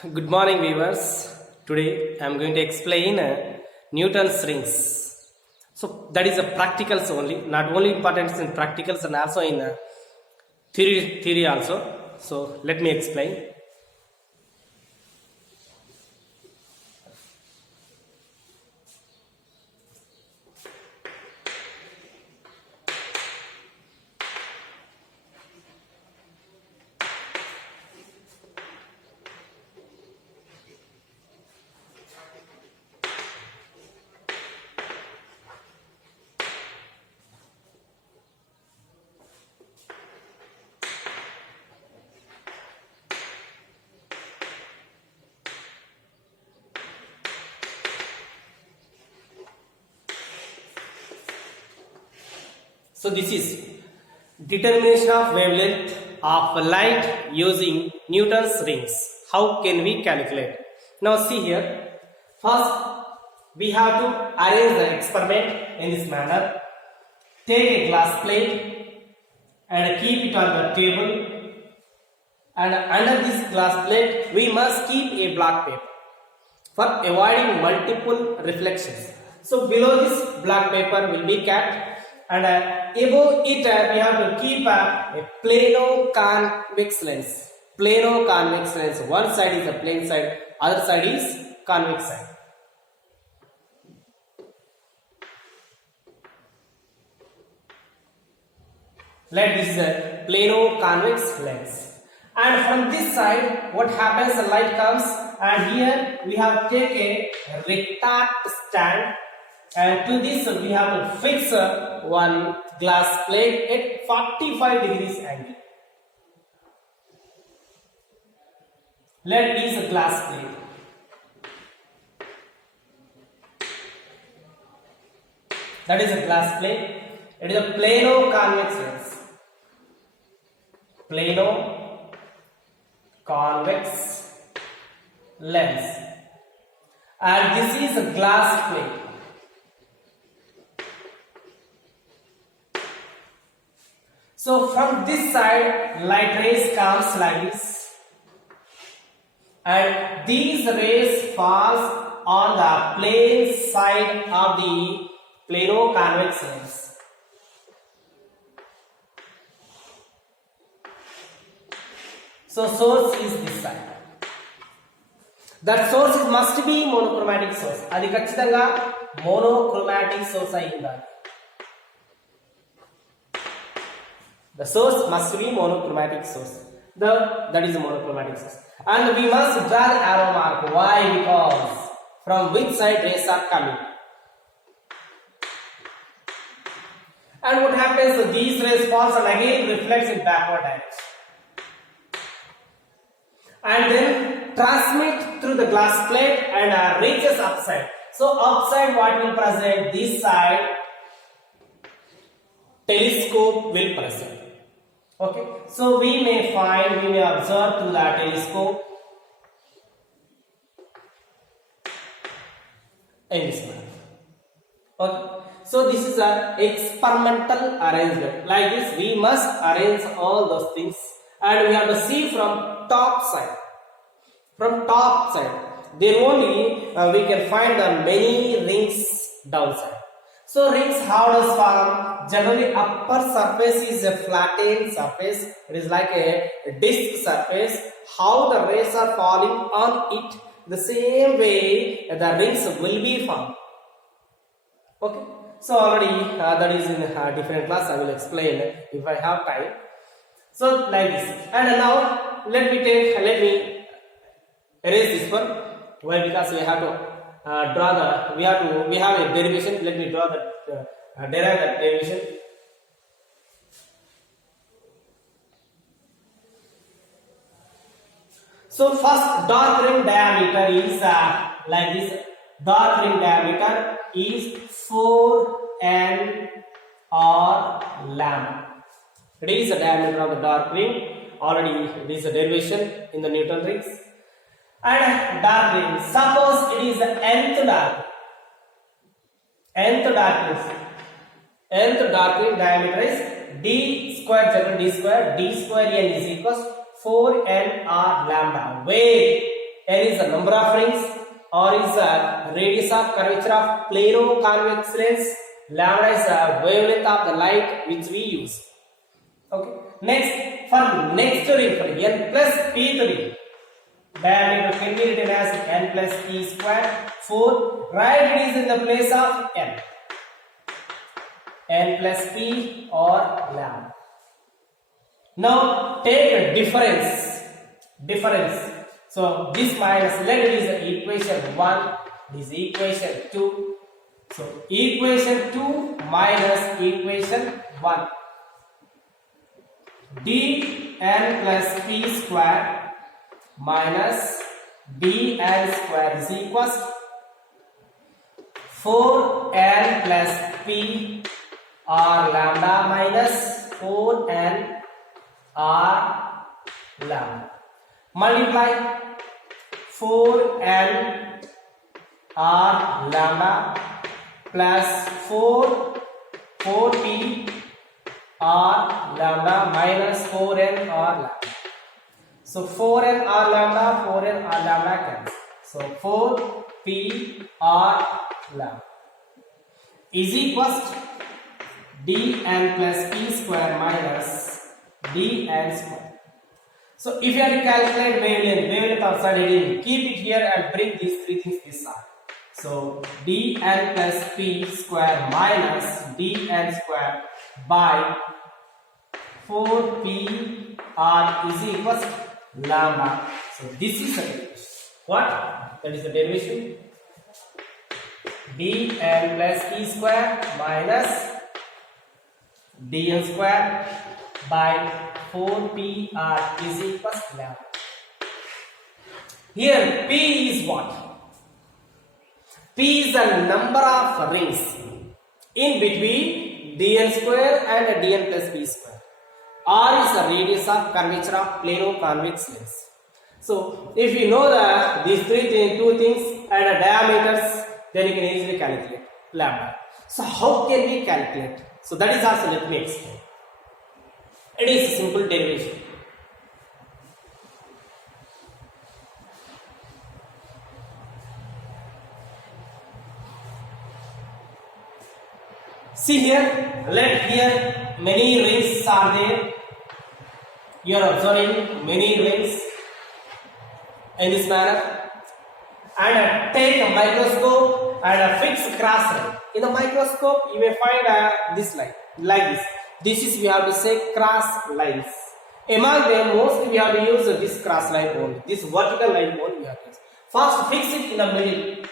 Good morning, viewers. Today I am going to explain Newton's rings. So that is a practicals only, not only important in practicals and also in theory also. So let me explain. So this is determination of wavelength of light using Newton's rings. How can we calculate? Now see here. First, we have to arrange the experiment in this manner. Take a glass plate and keep it on the table. And under this glass plate, we must keep a black paper for avoiding multiple reflections. So below this black paper will be kept, and above it we have to keep a plano convex lens. Plano convex lens. One side is a plane side, other side is convex side. Let this is a plano convex lens. And from this side, what happens? The light comes, and here we have take a retard stand, and to this we have to fix one glass plate at 45 degrees angle. Let this a glass plate. That is a glass plate. It is a plano convex lens. Plano convex lens, and this is a glass plate. So from this side light rays comes like this, and these rays falls on the plane side of the plano convex lens. So source is this side. That source must be monochromatic source. Adi kachithanga monochromatic source ayi undali. The source must be monochromatic source. That is a monochromatic source. And we must draw the arrow mark. Why? Because from which side rays are coming. And what happens? So these rays falls and again reflects in backward direction, and then transmit through the glass plate and reaches upside. So upside what will present? This side telescope will present. Okay, so we may observe through the telescope in this manner. Okay, so this is an experimental arrangement. Like this, we must arrange all those things, and we have to see from top side. From top side, then only we can find the many rings downside. So rings how does form? Generally upper surface is a flattened surface. It is like a disc surface. How the rays are falling on it, the same way the rings will be formed. Okay. So already that is in a different class. I will explain if I have time. So like this. And now let me erase this one. Why? Because we have to we have a derivation. Let me draw that derive that derivation. So first dark ring diameter is like this. Dark ring diameter is 4n or lambda. It is the diameter of the dark ring. Already it is a derivation in the Newton rings. And dark ring, suppose it is the nth dark ring diameter is d square, general d square n is equals 4n r lambda, where N is the number of rings, R is the radius of curvature of plano convex lens, lambda is the wavelength of the light which we use. Okay. Next, for next ring, for N plus P ring, diameter can be written as N plus P square. 4. Write it is in the place of N. N plus P or lambda. Now take a difference. So this minus, let it is the equation 1, this is equation 2. So equation 2 minus equation 1. dn plus p square minus dn square is equals 4n plus p r lambda minus 4n r lambda. Multiply 4n r lambda plus 4p r lambda minus 4n r lambda. So 4n r lambda cancel. So 4p r lambda is equals dn plus p square minus dn square. So if you have to calculate wavelength of side reading, keep it here and bring these three things this side. So dn plus p square minus dn square by 4p r is equals lambda. So this is the derivation. What? That is the derivation. dn plus p square minus dn square by 4p r is equals lambda. Here p is what? P is the number of rings in between dn square and dn plus p square. R is the radius of curvature of plano convex lens. So if you know these two things and the diameters, then you can easily calculate lambda. So how can we calculate? So that is also, let me explain. It is a simple derivation. See here, let here many rings are there. You are observing many rings in this manner. And take a microscope and fix cross line. In the microscope, you may find this line like this. This is, we have to say, cross lines. Among them, mostly we have to use this cross line only. This vertical line only we have to use. First, fix it in the middle.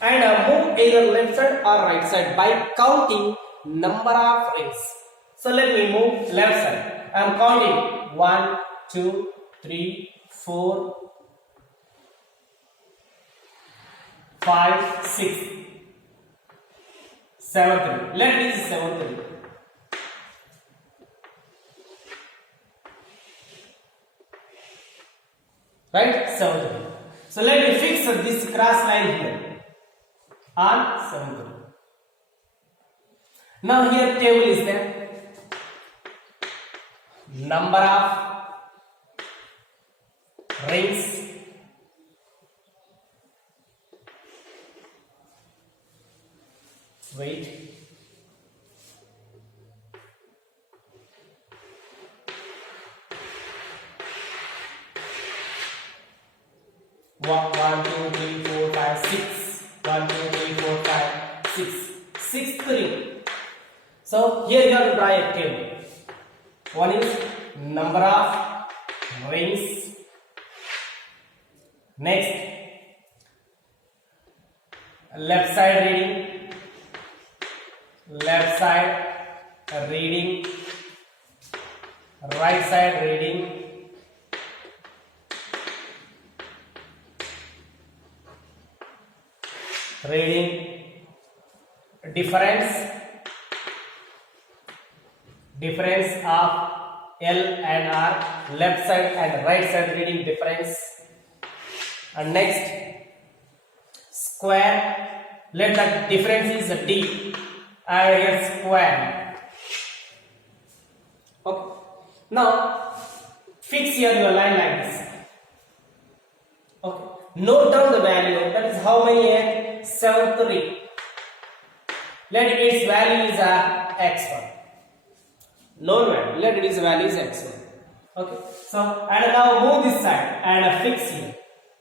And move either left side or right side by counting number of rings. So let me move left side. I am counting 1, 2, 3, 4, 5, 6, 7, 3. Let me use 7, 3. Right? 7, 3. So let me fix this cross line here on 7, 3. Now here table is there. Number of rings, wait, one, 2, 3, 4, 5, 6. 1, 2, 3, 4, 5, 6. Sixth ring. So here you have to draw a table. One is number of rings. Next, left side reading. Left side reading. Right side reading. Reading. Difference of L and R, left side and right side reading difference. And next, square, let the difference is D and here square. Okay. Now fix here your line like this. Okay. Note down the value. That is how many at 7th ring. Let its value is x1. Known value. Let its value is x1. Okay. So and now move this side and fix here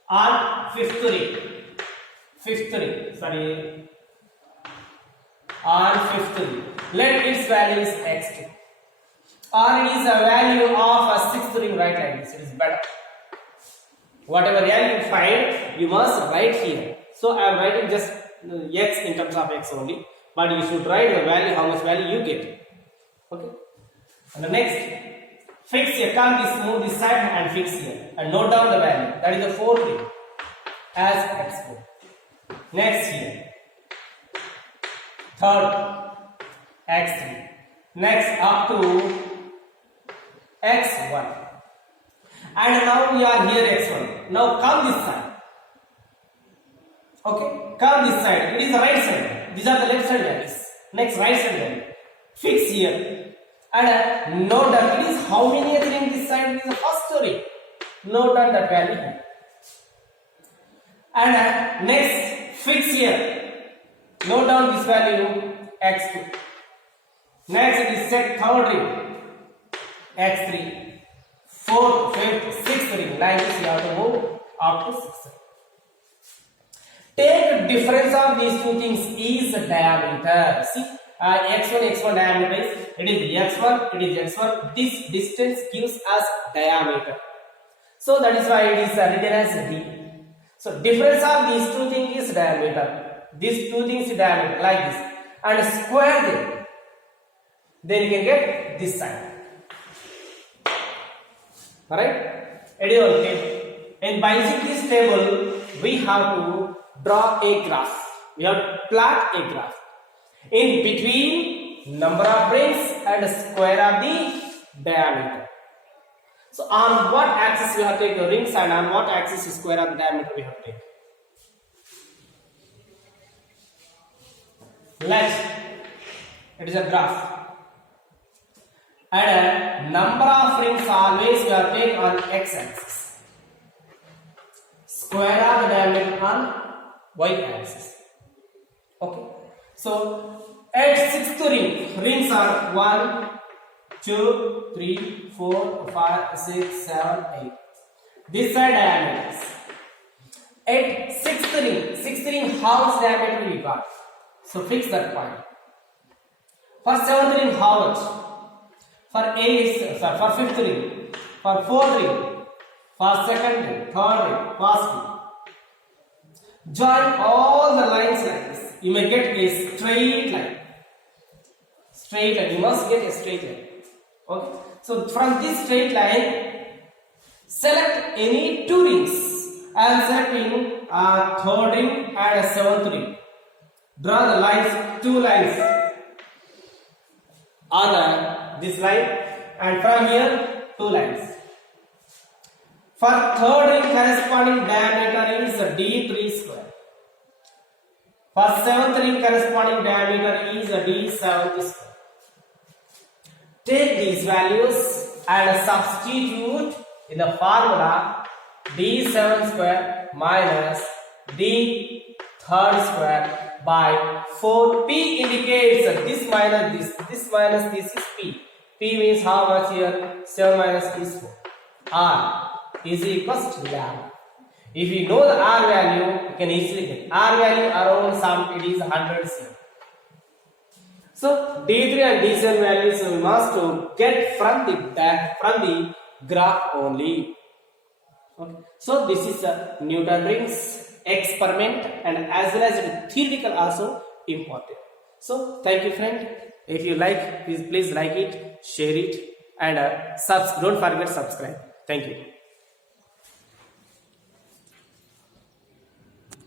on 5th ring. 5th ring. Sorry. On 5th ring. Let its value is x2. Or it is a value of a 6th ring, right like this. It is better. Whatever value you find, you must write here. So I am writing just x in terms of x only. But you should write the value, how much value you get. Okay. And the next, fix here. Come this, move this side and fix here. And note down the value. That is the 4th ring as x4. Next here. 3rd, x3. Next up to x1. And now we are here x1. Now come this side. Okay, come this side. It is the right side. These are the left side values. Next right side value. Fix here. And note that it is how many ring this side? It is the first ring. Note down that value here. And next fix here. Note down this value x2. Next it is set 3rd ring x3. 4th, 5th, 6th ring. Like this you have to move up to 6th ring. Take difference of these two things is diameter. See, x1 diameter is, it is x1, it is x1. This distance gives us diameter. So that is why it is written as d. So difference of these two things is diameter. These two things is diameter like this. And square them. Then you can get this side. Alright? It is okay. In by using this table, we have to draw a graph. We have to plot a graph. In between number of rings and square of the diameter. So on what axis we have to take the rings and on what axis is square of the diameter we have to take. Let it is a graph. And a number of rings always we have to take on x axis. Square of the diameter on y axis. Okay. So at 6th ring, rings are 1, 2, 3, 4, 5, 6, 7, 8. This side diameters. At 6th ring, how much diameter we got? So fix that point. For 7th ring, how much? For 5th ring, for 4th ring, for 2nd ring, 3rd ring, 1st ring. Join all the lines like this. You may get a straight line. Straight line. You must get a straight line. Okay. So from this straight line, select any two rings. I am selecting a 3rd ring and a 7th ring. Draw the lines, two lines on this line, and from here two lines. For 3rd ring, corresponding diameter is d3 square. For 7th ring, corresponding diameter is d7 square. Take these values and substitute in the formula d7 square minus d3 square by 4. P indicates this minus this is P. P means how much here? 7 minus is 4. R is equals to lambda. If you know the R value, you can easily get R value around some, it is 100 cm. So D3 and D7 values we must get from the graph only. Okay. So this is a Newton rings experiment and as well as theoretical also important. So thank you friend. If you like, please like it, share it, and don't forget subscribe. Thank you.